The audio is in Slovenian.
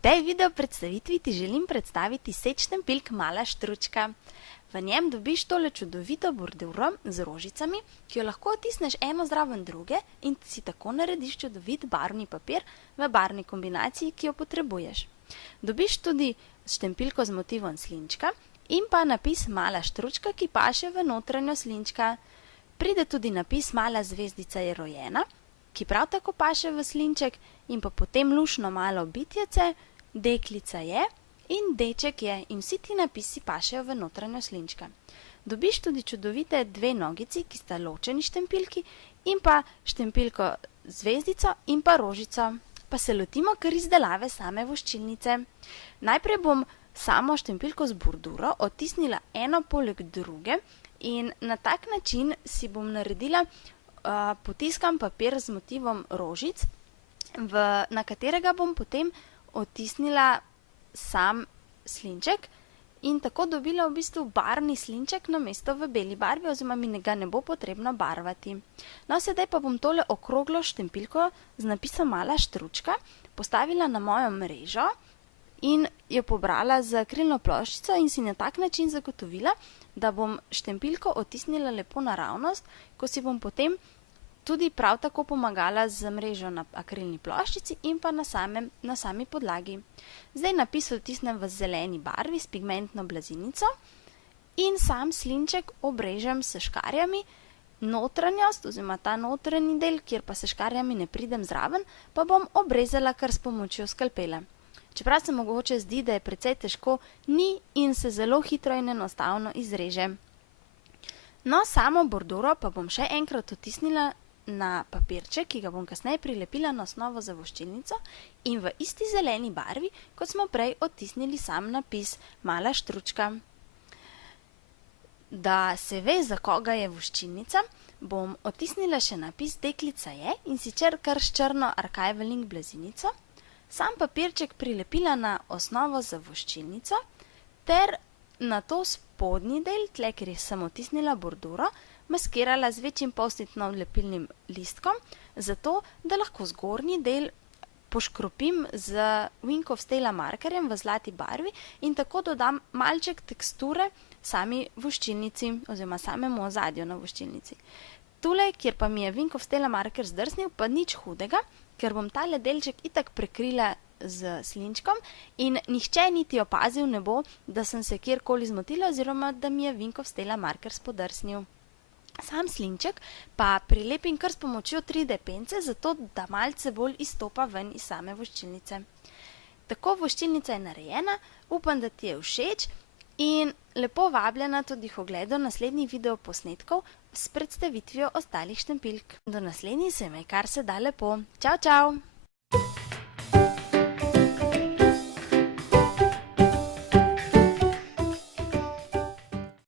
tej video predstavitvi ti želim predstaviti set štampiljk Mala štručka. V njem dobiš tole čudovito borduro z rožicami, ki jo lahko otisneš eno zraven druge in si tako narediš čudovit barvni papir v barvni kombinaciji, ki jo potrebuješ. Dobiš tudi štampiljko z motivom slinčka in pa napis Mala štručka, ki paše v notranjo slinčka. Pride tudi napis Mala zvezdica je rojena, ki prav tako paše v slinček, in pa potem luštno malo bitjece, deklica je in deček je, in vsi ti napisi pašejo v notranjo slinčka. Dobiš tudi čudovite dve nogici, ki sta ločeni štampiljki, in pa štampiljko zvezdico in pa rožico. Pa se lotimo kar izdelave same voščilnice. Najprej bom samo štampiljko z borduro otisnila eno poleg druge in na tak način si bom naredila potiskan papir z motivom rožic, na katerega bom potem otisnila sam slinček in tako dobila v bistvu barvni slinček namesto v beli barvi, oziroma mi ga ne bo potrebno barvati. No, sedaj pa bom tole okroglo štampiljko z napisom Mala štručka postavila na mojo mrežo in jo pobrala z akrilno ploščico in si na tak način zagotovila, da bom štampiljko otisnila lepo naravnost, ko si bom potem tudi prav tako pomagala z mrežo na akrilni ploščici in pa na sami podlagi. Zdaj napis otisnem v zeleni barvi s pigmentno blazinico in sam slinček obrežem s škarjami. Notranjost, oziroma ta notranji del, kjer pa s škarjami ne pridem zraven, pa bom obrezala kar s pomočjo skalpela. Čeprav se mogoče zdi, da je precej težko, ni in se zelo hitro in enostavno izreže. No, samo borduro pa bom še enkrat otisnila na papirček, ki ga bom kasneje prilepila na osnovo za voščilnico in v isti zeleni barvi, kot smo prej otisnili sam napis Mala štručka. Da se ve, za koga je voščilnica, bom otisnila še napis Deklica je, in sicer kar s črno archival-ink blazinico, sam papirček prilepila na osnovo za voščilnico ter na to spodnji del, tle, kjer sem otisnila borduro, maskirala z večjim post-itnom lepilnim listkom, zato da lahko zgornji del poškropim z Wink of Stella markerjem v zlati barvi in tako dodam malček teksture sami voščilnici oziroma samemu ozadju na voščilnici. Tule, kjer pa mi je Wink of Stella marker zdrsnil, pa nič hudega, ker bom tale delček itak prekrila z slinčkom in nihče niti opazil ne bo, da sem se kjerkoli zmotila oziroma da mi je Wink of Stella marker spodrsnil. Sam slinček pa prilepim kar s pomočjo 3D pence, zato da malce bolj izstopa ven iz same voščilnice. Tako voščilnica je narejena, upam, da ti je všeč in lepo vabljena tudi k ogledu naslednjih videoposnetkov s predstavitvijo ostalih štampiljk. Do naslednjič se imej kar se da lepo. Čau, čau!